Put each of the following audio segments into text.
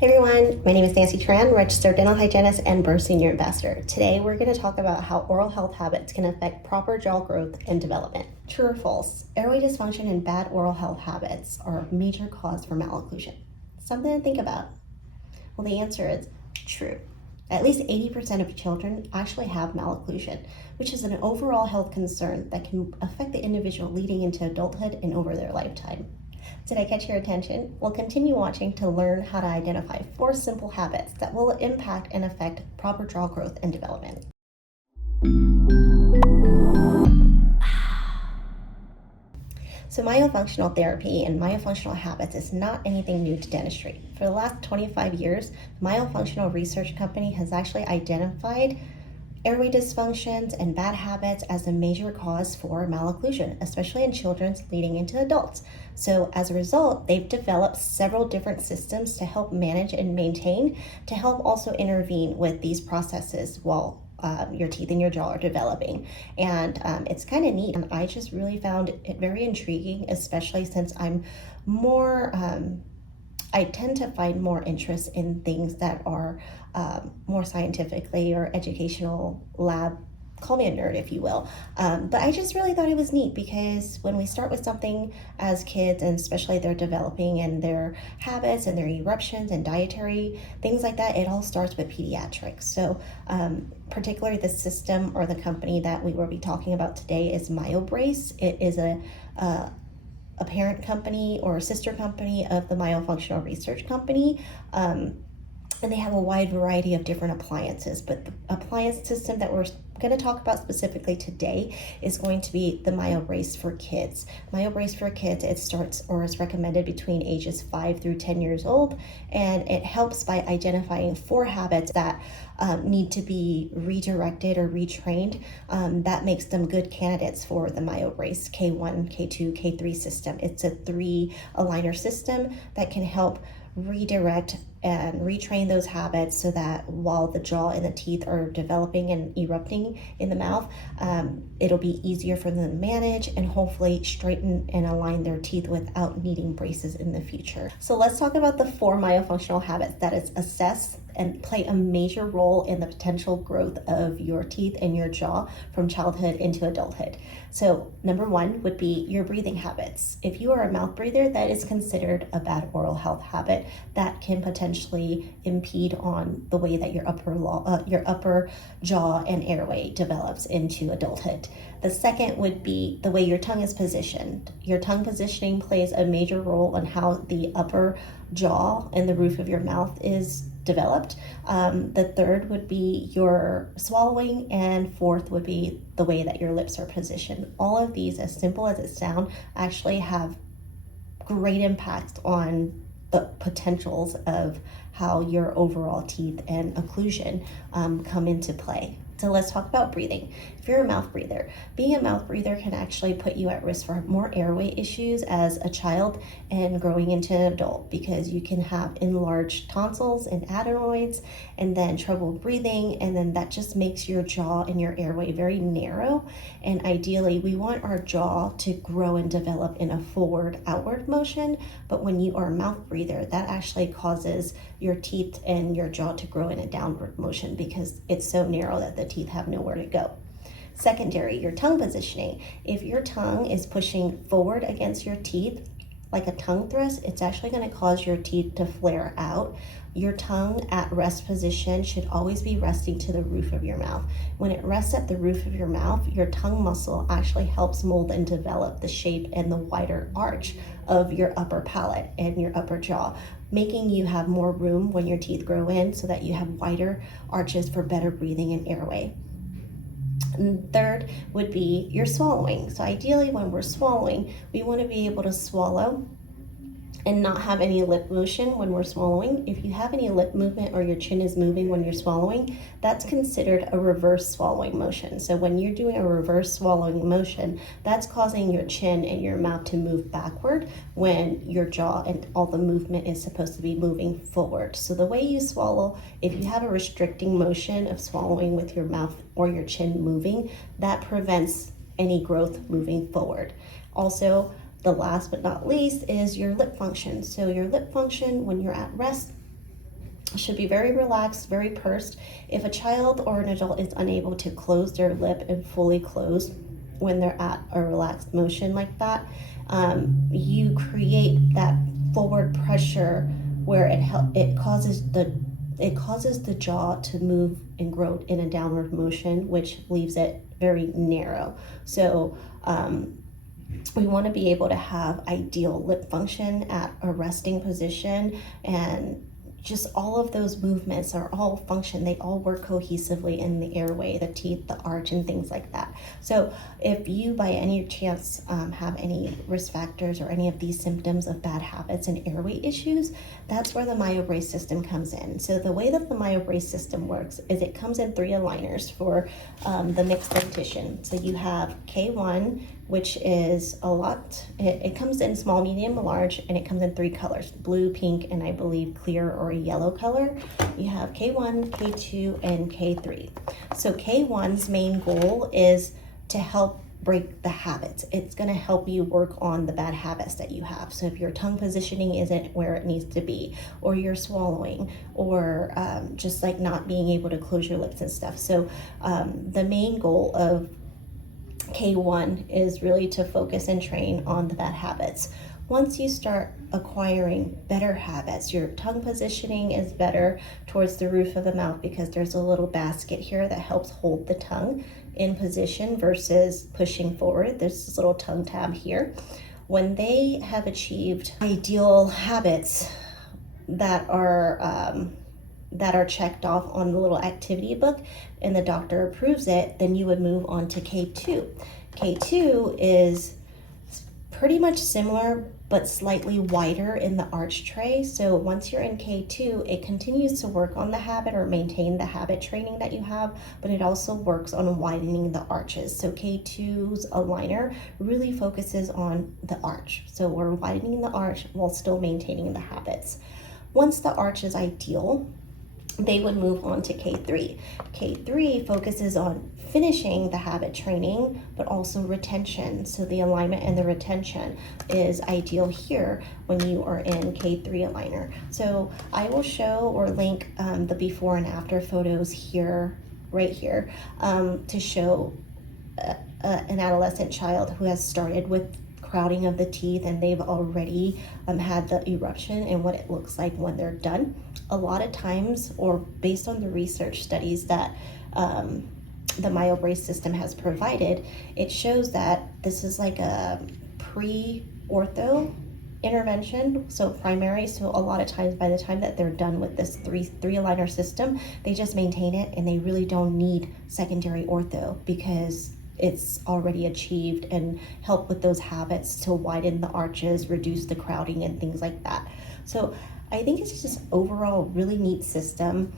Hey everyone, my name is Nancy Tran, registered dental hygienist and Burr Senior Ambassador. Today we're going to talk about how oral health habits can affect proper jaw growth and development. True or false? Airway dysfunction and bad oral health habits are a major cause for malocclusion. Something to think about. Well, the answer is true. At least 80% of children actually have malocclusion, which is an overall health concern that can affect the individual leading into adulthood and over their lifetime. Did I catch your attention? We'll continue watching to learn how to identify 4 simple habits that will impact and affect proper jaw growth and development. So myofunctional therapy and myofunctional habits is not anything new to dentistry. For the last 25 years, Myofunctional Research Company has actually identified airway dysfunctions and bad habits as a major cause for malocclusion, especially in children leading into adults. So as a result, they've developed several different systems to help manage and maintain, to help also intervene with these processes while your teeth and your jaw are developing. And it's kind of neat. And I just really found it very intriguing, especially since I'm more I tend to find more interest in things that are more scientifically or educational lab. Call me a nerd, if you will. But I just really thought it was neat because when we start with something as kids, and especially they're developing and their habits and their eruptions and dietary things like that, it all starts with pediatrics. So particularly the system or the company that we will be talking about today is Myobrace. It is a parent company or a sister company of the Myofunctional Research Company. And they have a wide variety of different appliances, but the appliance system that we're going to talk about specifically today is going to be the Myobrace for Kids. Myobrace for Kids, it starts or is recommended between ages 5 through 10 years old, and it helps by identifying 4 habits that need to be redirected or retrained. That makes them good candidates for the Myobrace K1, K2, K3 system. It's a 3 aligner system that can help redirect and retrain those habits so that while the jaw and the teeth are developing and erupting in the mouth, it'll be easier for them to manage and hopefully straighten and align their teeth without needing braces in the future. So let's talk about the 4 myofunctional habits that is assess and play a major role in the potential growth of your teeth and your jaw from childhood into adulthood. So number 1 would be your breathing habits. If you are a mouth breather, that is considered a bad oral health habit that can potentially impede on the way that your upper jaw and airway develops into adulthood. The second would be the way your tongue is positioned. Your tongue positioning plays a major role on how the upper jaw and the roof of your mouth is developed. The third would be your swallowing, and fourth would be the way that your lips are positioned. All of these, as simple as it sounds, actually have great impacts on the potentials of how your overall teeth and occlusion come into play. So let's talk about breathing. If you're a mouth breather, being a mouth breather can actually put you at risk for more airway issues as a child and growing into an adult, because you can have enlarged tonsils and adenoids and then trouble breathing, and then that just makes your jaw and your airway very narrow. And ideally, we want our jaw to grow and develop in a forward outward motion, but when you are a mouth breather, that actually causes your teeth and your jaw to grow in a downward motion because it's so narrow that the teeth have nowhere to go. Secondary, your tongue positioning. If your tongue is pushing forward against your teeth, like a tongue thrust, it's actually going to cause your teeth to flare out. Your tongue at rest position should always be resting to the roof of your mouth. When it rests at the roof of your mouth, your tongue muscle actually helps mold and develop the shape and the wider arch of your upper palate and your upper jaw, making you have more room when your teeth grow in so that you have wider arches for better breathing and airway. And third would be your swallowing. So ideally, when we're swallowing, we want to be able to swallow and not have any lip motion when we're swallowing. If you have any lip movement or your chin is moving when you're swallowing, that's considered a reverse swallowing motion. So when you're doing a reverse swallowing motion, that's causing your chin and your mouth to move backward when your jaw and all the movement is supposed to be moving forward. So the way you swallow, if you have a restricting motion of swallowing with your mouth or your chin moving, that prevents any growth moving forward. Also, the last but not least is your lip function. So your lip function when you're at rest should be very relaxed, very pursed. If a child or an adult is unable to close their lip and fully close when they're at a relaxed motion like that, you create that forward pressure where it causes the jaw to move and grow in a downward motion, which leaves it very narrow. So we want to be able to have ideal lip function at a resting position, and just all of those movements are all function. They all work cohesively in the airway, the teeth, the arch, and things like that. So if you by any chance have any risk factors or any of these symptoms of bad habits and airway issues, that's where the Myobrace system comes in. So the way that the Myobrace system works is it comes in 3 aligners for the mixed dentition. So you have K1, which is a lot. It comes in small, medium, large, and it comes in 3 colors: blue, pink, and I believe clear or a yellow color. You have K1, K2, and K3. So K1's main goal is to help break the habits. It's going to help you work on the bad habits that you have. So if your tongue positioning isn't where it needs to be, or you're swallowing, or just like not being able to close your lips and stuff. So the main goal of K1 is really to focus and train on the bad habits. Once you start acquiring better habits, your tongue positioning is better towards the roof of the mouth because there's a little basket here that helps hold the tongue in position versus pushing forward. There's this little tongue tab here. When they have achieved ideal habits that are checked off on the little activity book and the doctor approves it, then you would move on to K2. K2 is pretty much similar but slightly wider in the arch tray. So once you're in K2, it continues to work on the habit or maintain the habit training that you have, but it also works on widening the arches. So K2's aligner really focuses on the arch. So we're widening the arch while still maintaining the habits. Once the arch is ideal, they would move on to K3. K3 focuses on finishing the habit training, but also retention. So the alignment and the retention is ideal here when you are in K3 aligner. So I will show or link the before and after photos here, right here, to show an adolescent child who has started with crowding of the teeth and they've already had the eruption and what it looks like when they're done. A lot of times, or based on the research studies that the Myobrace system has provided, it shows that this is like a pre-ortho intervention, so primary. So a lot of times by the time that they're done with this three aligner system, they just maintain it and they really don't need secondary ortho because it's already achieved and help with those habits to widen the arches, reduce the crowding and things like that. So I think it's just overall really neat system.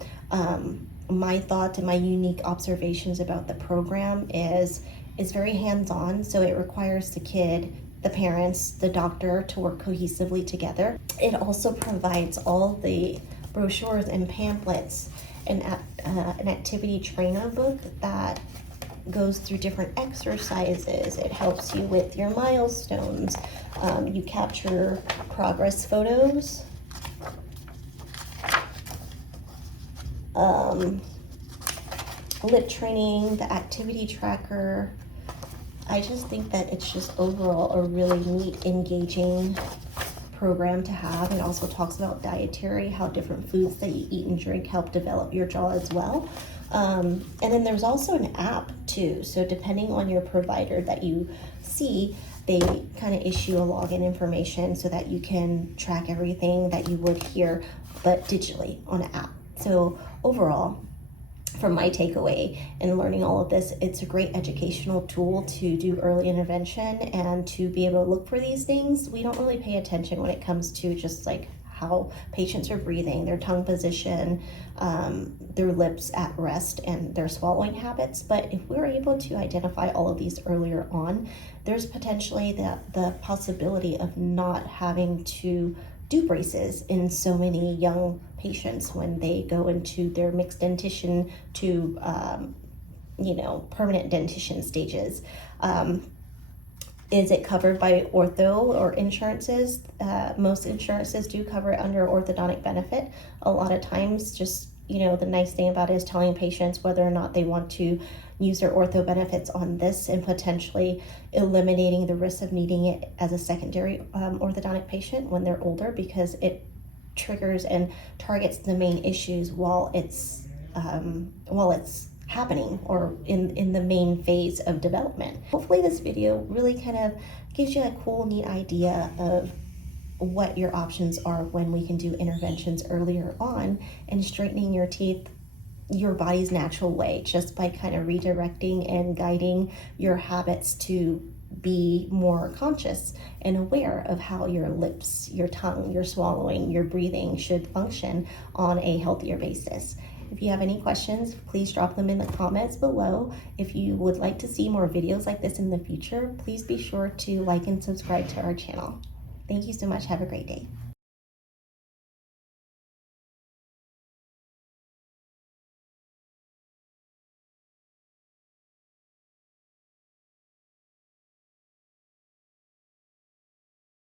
My thoughts and my unique observations about the program is it's very hands-on, so it requires the kid, the parents, the doctor to work cohesively together. It also provides all the brochures and pamphlets and an activity trainer book that goes through different exercises. It helps you with your milestones. You capture progress photos. Lip training, the activity tracker. I just think that it's just overall a really neat, engaging program to have. It also talks about dietary, how different foods that you eat and drink help develop your jaw as well. And then there's also an app too. So depending on your provider that you see, they kind of issue a login information so that you can track everything that you would here, but digitally on an app. So overall, from my takeaway in learning all of this, it's a great educational tool to do early intervention and to be able to look for these things. We don't really pay attention when it comes to just like how patients are breathing, their tongue position, their lips at rest, and their swallowing habits. But if we're able to identify all of these earlier on, there's potentially the possibility of not having to do braces in so many young patients when they go into their mixed dentition to permanent dentition stages. Is it covered by ortho or insurances? Most insurances do cover it under orthodontic benefit. A lot of times, just, the nice thing about it is telling patients whether or not they want to use their ortho benefits on this and potentially eliminating the risk of needing it as a secondary orthodontic patient when they're older, because it triggers and targets the main issues while it's happening or in the main phase of development. Hopefully this video really kind of gives you a cool, neat idea of what your options are when we can do interventions earlier on and straightening your teeth your body's natural way, just by kind of redirecting and guiding your habits to be more conscious and aware of how your lips, your tongue, your swallowing, your breathing should function on a healthier basis. If you have any questions, please drop them in the comments below. If you would like to see more videos like this in the future, please be sure to like and subscribe to our channel. Thank you so much. Have a great day.